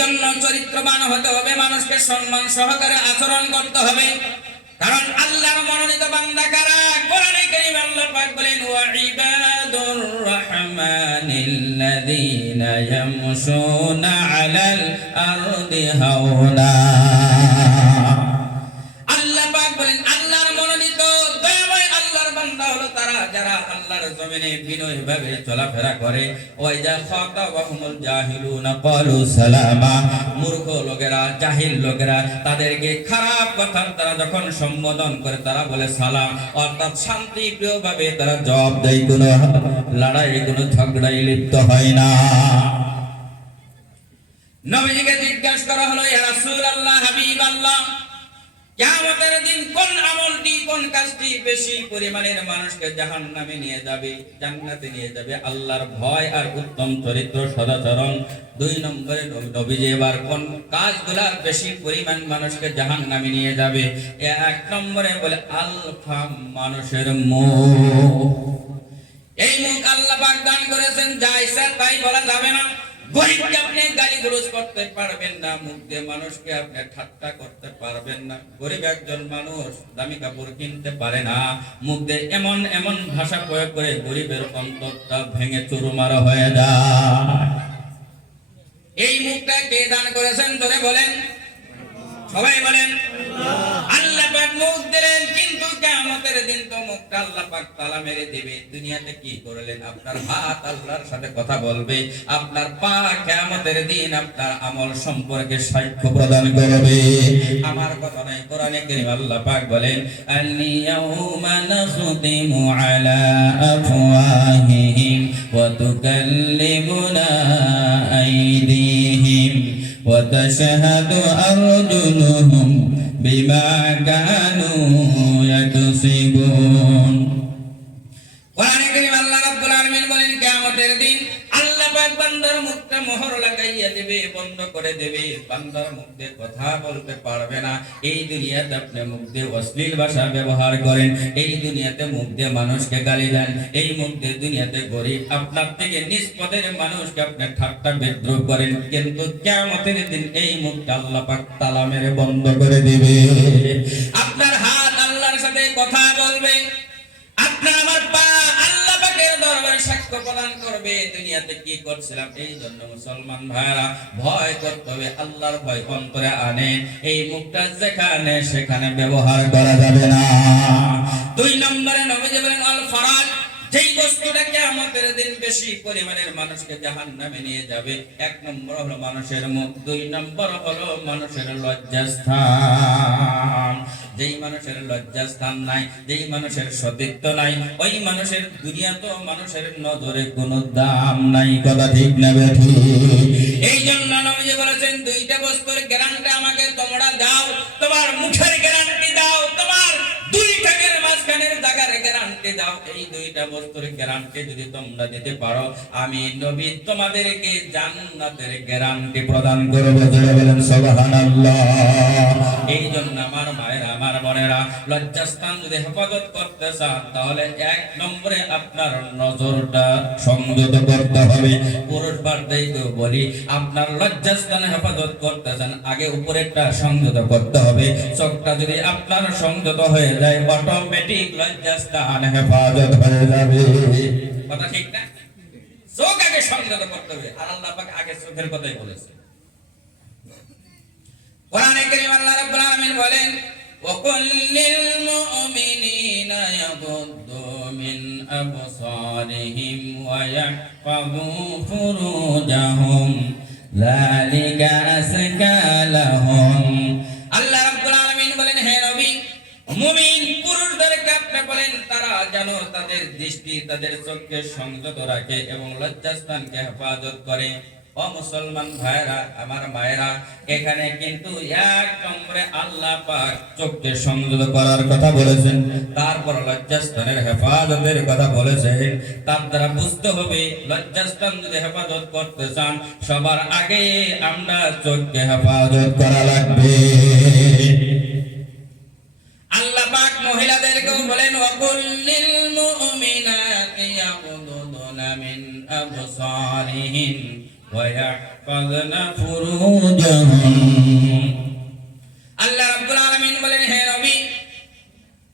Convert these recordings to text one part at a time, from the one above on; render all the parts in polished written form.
জন্য চরিত্রবান হতে হবে, মানুষকে সম্মান সহকারে আচরণ করতে হবে। কারণ আল্লাহর মনোনীত বান্দা কারা? কোরআনে কারীম আল্লাহ পাক বলেন ওয়া ইবাদুর রাহমানিল্লাযীনা ইয়ামশুনা আলাল আরদি হাওনা। আল্লাহ পাক বলেন আল্লাহর মনোনীত দয়াময় আল্লাহর বান্দা হলো তারা যারা আল্লাহর জমিনে বিনয়ীভাবে চলাফেরা করে। ওয়াইজা খাতাবাহুমুল জাহিলুনা ক্বালু সালামা। মূর্খ লোকেরা, জাহিল লোকেরা তাদেরকে খারাপ কথা তারা যখন সম্বোধন করে তারা বলে সালাম, অর্থাৎ শান্তি প্রিয়ভাবে তারা জবাব দেয়, কোনো লড়াই কোনো ঝগড়ায় লিপ্ত হয় না। নবীজিকে জিজ্ঞাসা করা হলো ইয়া রাসূলুল্লাহ, হাবিবাল্লাহ, কিয়ামতের দিন কোন আমলটি, কোন কাজটি বেশি পরিমাণের মানুষকে জাহান্নামে নিয়ে যাবে, জান্নাতে নিয়ে যাবে? আল্লাহর ভয় আর উত্তম চরিত্র সদাচরণ। 2 নম্বরে নবীজি এবার কোন কাজগুলা বেশি পরিমাণ মানুষকে জাহান্নামে নিয়ে যাবে? 1 নম্বরে বলে আলফাম, মানুষের মুখ। এই মুখ আল্লাহ পাক দান করেছেন, যা ইচ্ছা তাই বলা যাবে না। গরিবকে আপনি গালিগালাজ করতে পারবেন না, মুখ দিয়ে মানুষকে আপনি ঠাট্টা করতে পারবেন না। গরিব একজন মানুষ দামি কাপড় কিনতে পারে না, মুখ দিয়ে এমন এমন ভাষা প্রয়োগ করে গরিবের অন্তরটা ভেঙে চুরমার হয়ে যায়। এই মুখটা কে দান করেছেন জোরে বলেন, সবাই বলেন। আল্লাহ পাক মুখ দিলেন, কিন্তু কিয়ামতের দিন তো মুখটা আল্লাহ পাক তালা মেরে দিবে। দুনিয়াতে কি করলেন? আপনার হাত আল্লাহর সাথে কথা বলবে, আপনার পা কিয়ামতের দিন আপনার আমল সম্পর্কে সাক্ষ্য প্রদান করবে। আমার কথা নয়, কোরআনে কারীম আল্লাহ পাক বলেন আল-ইয়াউমা নাখতিমু আলা আফওয়াহিহিম ওয়া তুকাল্লিমুনা আইদিহিম ওয়া তাশহাদু আরজুলুহুম বিমা কানু ইয়াকসিবুন। কোরআনে কারীম আল্লাহ রাব্বুল আলামিন বলেন কিয়ামতের দিন আল্লাহ পাক বান্দার মুখটা মোহর লাগাইয়া দেবে, বন্ধ করে দেবে। বান্দার মুখ দিয়ে কথা বলতে পারবে না। এই দুনিয়াতে আপনি মুখ দিয়ে অশ্লীল ভাষা ব্যবহার করেন, এই দুনিয়াতে মুখ দিয়ে মানুষকে গালি দেন, এই মুখ দিয়ে দুনিয়াতে গরিব আপনার থেকে নিজ পদের মানুষকে আপনি ঠাট্টা বিদ্রুপ করেন, কিন্তু কিয়ামতের দিন এই মুখটা আল্লাহ পাক তালা মেরে বন্ধ করে দিবে। আপনার হাত আল্লাহর সাথে কথা বলবে, আপনার আমার পা আল্লাহ পাকের দরবারে সাক্ষ্য প্রদান করবে দুনিয়াতে কি করছিলাম। এই জন্য মুসলমান ভাইরা ভয় করতে হবে, আল্লাহর ভয় অন্তরে আনে। এই মুখটা যেখানে সেখানে ব্যবহার করা যাবে না। 2 নম্বরে নবীজি বলেন আল ফারাজ, যেই বস্তুটা কিয়ামতের দিন বেশি পরিমাণের মানুষকে জাহান্নামে নিয়ে যাবে। 1 নম্বর হলো মানুষের মুখ, 2 নম্বর হলো মানুষের লজ্জাস্থান। যেই মানুষের লজ্জাস্থান নাই, যেই মানুষের সতীত্ব নাই, ওই মানুষের দুনিয়া তো মানুষের নজরে কোনো দাম নাই। কথা ঠিক না বেঠি? এই জন্য নবীজি বলেছেন 2টা বস্তুর গ্যারান্টি আমাকে তোমরা দাও। তোমার মুখের গ্যারান্টি দাও, তোমার 2 টাকার মাঝখানের জায়গার গ্যারান্টি দাও। এই 2টা বস্তুর গ্যারান্টি যদি তোমরা দিতে পারো, আমি নবী তোমাদেরকে জান্নাতের গ্যারান্টি প্রদান করব। জোরে বলেন সুবহানাল্লাহ। এই জন্য আমার মায়েরা, আমার বোনেরা, লজ্জাস্থান যদি হেফাজত করতে চান তাহলে 1 নম্বরে আপনার নজরটা সংযত করতে হবে। পুরুষ বারদেরকে বলি, আপনার লজ্জাস্থান হেফাজত করতে চান আগে উপরেরটা সংযত করতে হবে। চোখটা যদি আপনার সংযত হয়ে যায়, অটোমেটিক লজ্জাস্থান হেফাজত হয়ে যাবে। কথা ঠিক না? চোখ আগে সংযত করতে হবে, আর আল্লাহ পাক আগে চোখের কথাই বলেছে। কোরআনে কারীম আল্লাহ রাব্বুল আলামিন বলেন وَقُلْ لِلْمُؤْمِنِينَ يَغُضُّوا مِنْ أَبْصَارِهِمْ وَيَحْفَظُوا فُرُوجَهُمْ ذَلِكَ أَزْكَى لَهُمْ। আল্লাহ রাব্বুল আলামিন বলেন, হে নবী, মুমিন পুরুষদেরকে আপনি বলেন তারা যেন তাদের দৃষ্টি, তাদের চোখকে সংযত রাখে এবং লজ্জাস্থানকে হেফাজত করে। ও মুসলমান ভাইরা, আমার মায়েরা, এখানে কিন্তু 1 নম্বরে আল্লাহ পাক চোখকে সংযত করার কথা বলেছেন, তারপর লজ্জাস্থানের হেফাজতের কথা বলেছেন। তার দ্বারা বুঝতে হবে লজ্জাস্থান যদি হেফাজত করতে চান সবার আগে আমরা চোখকে হেফাজত করা লাগবে। আল্লাহ পাক মহিলাদেরকেও বলেন ওয়াকুল লিল মুমিনাতি ইয়াগুদুনা মিন আবসারিহিন ويحفظن فروجهن আল্লাহ রাব্বুল আলামিন বলেন, হে নবী,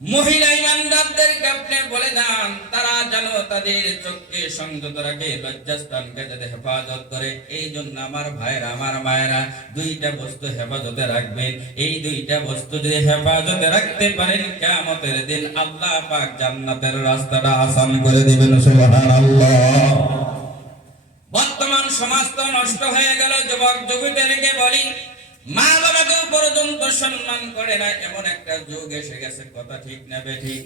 মহিলা ইমানদারদেরকে আপনি বলে দেন তারা যেন তাদের চোখকে সংযত রাখে, লজ্জাস্থানকে যাতে হেফাজত করে। এই জন্য আমার ভাইরা, আমার মায়েরা, দুইটা বস্তু হেফাজতে রাখবেন। এই দুইটা বস্তু যদি হেফাজতে রাখতে পারেন, কিয়ামতের দিন আল্লাহ পাক জান্নাতের রাস্তাটা আসান করে দিবেন। সুবহানাল্লাহ। বর্তমান সমাজ তো নষ্ট হয়ে গেল। যুবক যুবতীদেরকে বলি, মা বাবাকে পর্যন্ত সম্মান করে না, এমন একটা যুগ এসে গেছে। কথা ঠিক না বেঠিক?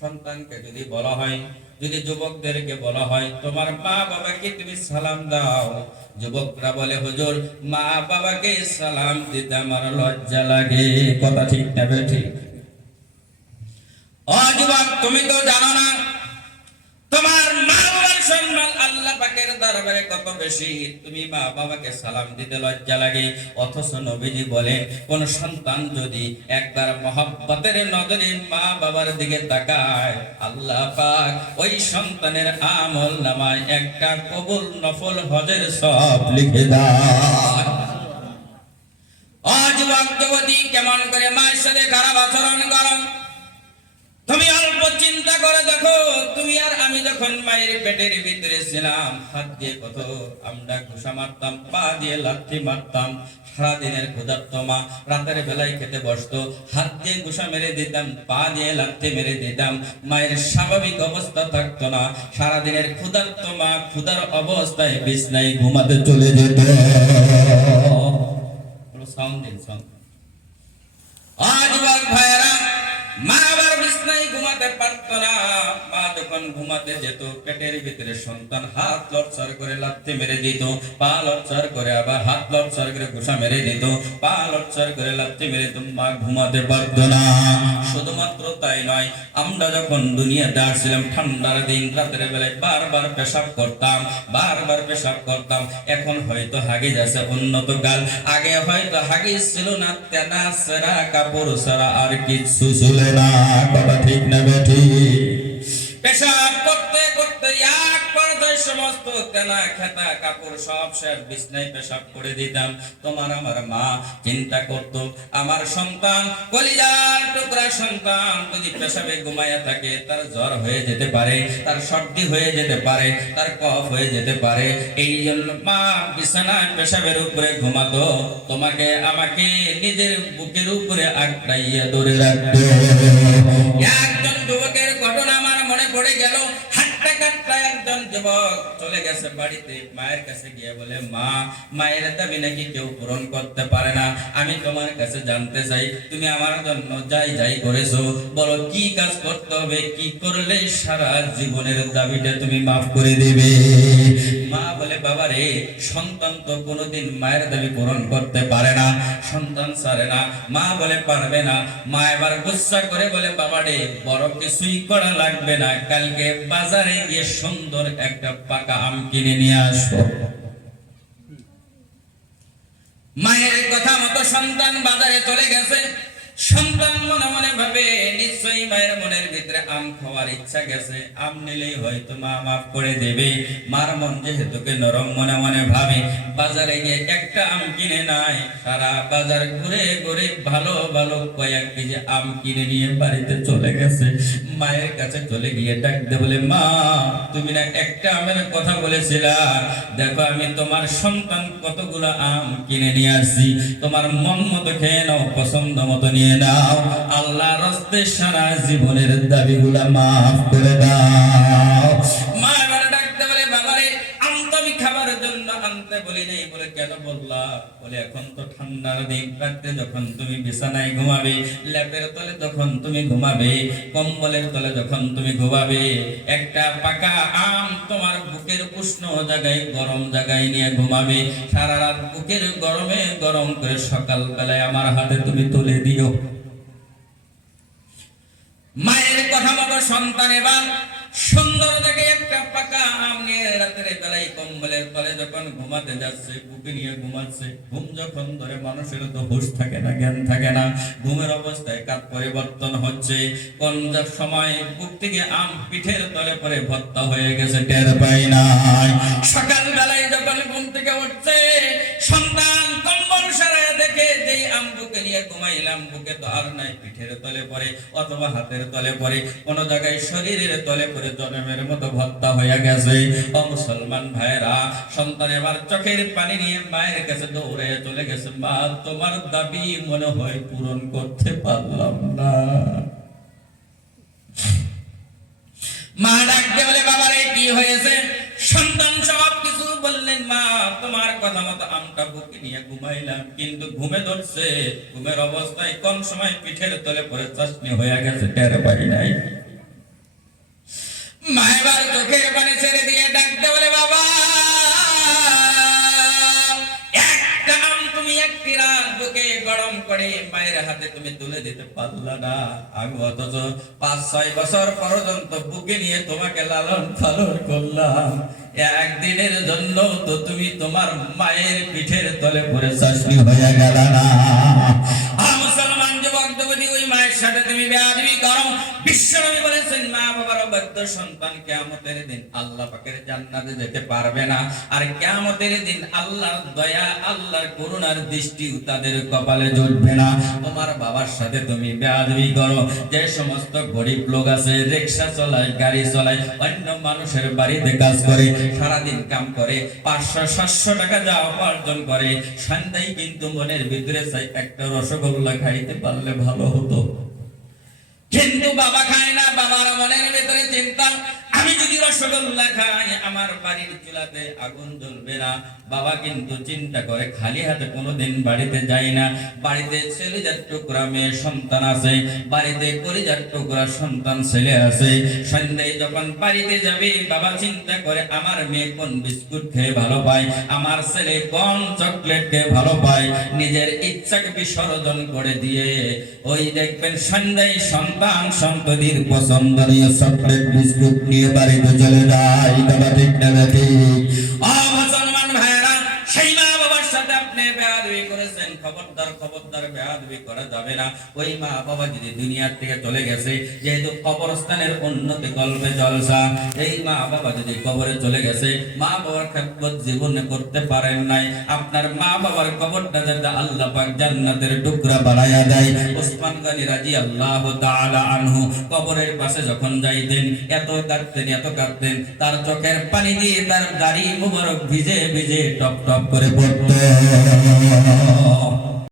সন্তানকে যদি বলা হয়, যদি যুবকদেরকে বলা হয়, তোমার মা বাবাকে তুমি সালাম দাও, যুবকরা বলে, হুজুর, মা বাবাকে সালাম দিতে আমার লজ্জা লাগে। কথা ঠিক না বেঠিক? ও যুবক, তুমি তো জানো না তোমার মা বাবার সম্মান আল্লাহ পাকের দরবারে কত বেশি। তুমি মা বাবাকে সালাম দিতে লজ্জা লাগে, অথচ নবীজি বলেন, কোন সন্তান যদি একবার মহব্বতের নজরে মা বাবার দিকে তাকায়, আল্লাহ পাক ওই সন্তানের আমল নামায় একটা কবুল নফল হজের সব লিখে দেয়। ও যুবক যুবতী, কেমন করে মায়ের সাথে খারাপ আচরণ করো? তুমি অল্প চিন্তা করে দেখো, তুমি আর আমি যখন মায়ের পেটের ভিতরে ছিলাম, হাত দিয়ে কত আমরা ঘুষা মারতাম, পা দিয়ে লাথি মারতাম। সারাদিনের ক্ষুধার্ত মা রাতের বেলায় খেতে বসতো, হাত দিয়ে ঘুষা মেরে দিতাম, পা দিয়ে লাথি মেরে দিতাম। মায়ের স্বাভাবিক অবস্থা থাকতো না। সারাদিনের ক্ষুধার্ত মা ক্ষুধার অবস্থায় বিছনায় ঘুমাতে চলে যেত। সাউন্ড দিন, সাউন্ড। আজ ভাইয়েরা, মা আবার বিছনায় ঘুমাতে পারত না। মা যখন ঘুমাতে যেত, পেটের ভিতরে সন্তান হাত লড়ছড় করে লাথি মেরে দিত, পা লড়ছড় করে আবার হাত লড়ছড় করে ঘুষা মেরে দিত, পা লড়ছড় করে লাথি মেরে দিত। মা ঘুমাতে পারত না। শুধুমাত্র তাই নয়, আমরা যখন দুনিয়াতে আসছিলাম, ঠান্ডার দিন রাতের বেলায় বারবার পেশাব করতাম, বারবার পেশাব করতাম। এখন হয়তো হাগিজ আছে, উন্নত কাল। আগে হয়তো হাগিজ ছিল না, তেনা সেরা কাপড় ছাড়া আর কিছু ছিল না। কথা ঠিক না বেঠিক? পেশাব করতে করতে এক পর্যায়ে সমস্ত তেনা খেতা কাপড় সব শেষ, বিছনায় পেশাব করে দিতাম। তোমার আমার মা চিন্তা করত, আমার সন্তান, কলিজার টুকরা সন্তান যদি পেশাবে ঘুমায়া থাকে, তার জ্বর হয়ে যেতে পারে, তার সর্দি হয়ে যেতে পারে, তার কফ হয়ে যেতে পারে। এই জন্য মা বিছানায় পেশাবের উপরে ঘুমাতো, তোমাকে আমাকে নিজের বুকের উপরে আঁকড়াইয়া ধরে রাখতো। একজন যুবকের ঘটনা আমার মনে পড়ে গেল। হাঁটতে কাটতে একজন যুবক চলে গেছে বাড়িতে, মায়ের কাছে গিয়ে বলে, মা, মায়ের দাবি নাকি কেউ পূরণ করতে পারে না। আমি তোমার কাছে জানতে চাই, তুমি আমার জন্য যাই যাই করেছো, বলো কি কাজ করতে হবে, কি করলে সারা জীবনের দাবিটা তুমি মাফ করে দেবে? মা বলে, বাবা রে, সন্তান তো কোনোদিন মায়ের দাবি পূরণ করতে পারে না, সন্তান ছাড়ে না। মা বলে, পারবে না। মা এবার গুসা করে বলে, বাবা রে, বড় কিছুই করা লাগবে না, কালকে বাজারে গিয়ে সুন্দর একটা পাকা আম কিনে নিয়ে আসবো। মায়ের কথা মতো সন্তান বাজারে চলে গেছে। সন্তান মনে মনে ভাবে, নিশ্চয়ই মায়ের মনের ভিতরে আম খাওয়ার ইচ্ছা গেছে, আম নিলেই হয়তো মা মাফ করে দেবে। মার মন যেহেতুকে নরম, মনে মনে ভাবে, বাজারে গিয়ে একটা আম কিনে নাই, সারা বাজার ঘুরে ঘুরে ভালো ভালো কয়েক কেজি আম কিনে নিয়ে বাড়িতে চলে গেছে। মায়ের কাছে চলে গিয়ে ডাকতে বলে, মা, তুমি না একটা আমের কথা বলেছিলা, দেখো আমি তোমার সন্তান কতগুলো আম কিনে নিয়ে আসছি, তোমার মন মতো খেয়ে নাও, পছন্দ মতো নিয়ে নাও, আল্লাহর রাস্তে সারা জীবনের দাবিগুলা মাফ করে দাও। মা এবার ডাকতে বলে, বাবারে, আম তো আমি খাবারের জন্য আনতে বলি নাই। বলে, কেন বললা? বলে, এখন তো ঠান্ডার দিন, রাতে যখন তুমি বিছানায় ঘুমাবে, ল্যাপের তলে যখন তুমি ঘুমাবে, কম্বলের তলে যখন তুমি ঘুমাবে, একটা পাকা আম তোমার বুকের উষ্ণ জায়গায়, গরম জায়গায় নিয়ে ঘুমাবে। সারা রাত বুকের গরমে গরম করে সকাল বেলায় আমার হাতে তুমি তুলে দিও। মায়ের কথা মতো সন্তান এবার সুন্দর দেখে একটা পাকা আম নিয়ে রাতের বেলায় কম্বলের তলে যখন ঘুমাতে যাচ্ছে, বুকে নিয়ে ঘুমাচ্ছে। ঘুম যখন ধরে মানুষের তো হুঁশ থাকে না, জ্ঞান থাকে না, ঘুমের অবস্থায় কাজ পরিবর্তন হচ্ছে। কোন সময় বুক থেকে আম পিঠের তলে পরে ভর্তা হয়ে গেছে, টের পাই নাই। সকাল বেলায় যখন ঘুম থেকে উঠছে, সন্তান কম্বল সরায় দেখে যে আম বুকে নিয়ে ঘুমাইলাম, বুকে তো আর নাই, পিঠের তলে পরে অথবা হাতের তলে পরে, কোন জায়গায় শরীরের তলে পরে জনমের মতো ভর্তা হয়ে গেছে। ও মুসলমান ভাইরা, সন্তান এবার চোখের পানি নিয়ে মায়ের কাছে দৌড়ে চলে গেছে। মা, তোমার দাবি মনে হয় পূরণ করতে পারলাম না। মা ডাকতে বলে, বাবারে কি হয়েছে? সন্তান সব কিছু বললেন। মা, তোমার কথা মতো আমটা বুকে নিয়ে ঘুমাইলাম, কিন্তু ঘুমে ধরছে। ঘুমের অবস্থায় কোন সময় পিঠের তলে পরে চাশনি হয়ে গেছে, টের পাই নাই। মা এবার চোখের পানি ছেড়ে দিয়ে ডাকতে বলে, বাবা, একটা আম তুমি একটি রাত বুকে গরম করে মায়ের হাতে তুমি তুলে দিতে পারলা না। আমি অথচ 5-6 বছর পর্যন্ত বুকে নিয়ে তোমাকে লালন পালন করলাম। একদিনের জন্য তো তুমি তোমার মায়ের পিঠের তলে পরে চাশনি হয়ে গেল না। মুসলমান যুবক যুবতী, ওই মায়ের সাথে তুমি বেয়াদবি করো। বিশ্বনবী বলেছেন, মা বাবার অবাধ্য সন্তান কিয়ামতের দিন আল্লাহ পাকের জান্নাতে যেতে পারবে না। আর কিয়ামতের দিন আল্লাহর দয়া, আল্লাহর করুণার দৃষ্টি তাদের কপালে জুটবে না। তোমার বাবার সাথে তুমি বেয়াদবি করো। যে সমস্ত গরিব লোক আছে, রিকশা চালায়, গাড়ি চালায়, অন্য মানুষের বাড়িতে কাজ করে, সারাদিন কাম করে, 500-700 টাকা যা উপার্জন করে, সন্ধ্যায় কিন্তু মনের ভিতরে চাই একটা রসগোল্লা খাইতে পারলে ভালো হতো। কিন্তু বাবা খায় না। বাবার মনের ভিতরে চিন্তা, আমি যদি রসগোল্লা খাই আমার বাড়ির চুলাতে আগুন জ্বলবে না। বাবা কিন্তু চিন্তা করে, খালি হাতে কোনোদিন বাড়িতে যায় না। বাড়িতে ছেলেজার টুকরা মেয়ে সন্তান আছে, বাড়িতে কলিজার টুকরা সন্তান ছেলে আছে। সন্ধ্যায় যখন বাড়িতে যাবে, বাবা চিন্তা করে, আমার মেয়ে কোন বিস্কুট খেয়ে ভালো পায়, আমার ছেলে কোন চকলেট খেয়ে ভালো পায়। নিজের ইচ্ছাকে বিসর্জন করে দিয়ে ওই দেখবেন সন্ধ্যায় সন্তান সন্ততির পছন্দনীয় চকলেট বিস্কুট নিয়ে বাড়িতে চলে যায়। বাবা ঠিক না ঠিক? মুসলমান ভাইরা, সেই মা বাবার সাথে আপনি বেয়াদবি করেছেন, খবরদার খবরদার বেয়াদবি করা যাবে না। ওই মা বাবা যদি দুনিয়ার থেকে চলে গেছে, যেহেতু কবরস্থানের উন্নতি কল্পে জলসা, এই মা বাবা যদি কবরে চলে গেছে, মা বাবার খেদমত জীবনে করতে পারেন নাই, আপনার মা বাবার কবরটা যাতে আল্লাহ পাক জান্নাতের টুকরা বানায়া দেয়। ওসমান গনি রাদিয়াল্লাহু তাআলা আনহু কবরের পাশে যখন যাইতেন, এত কাঁদতেন, তার চোখের পানি দিয়ে তার দাড়ি মুবারক ভিজে ভিজে টপ টপ করে পড়তো।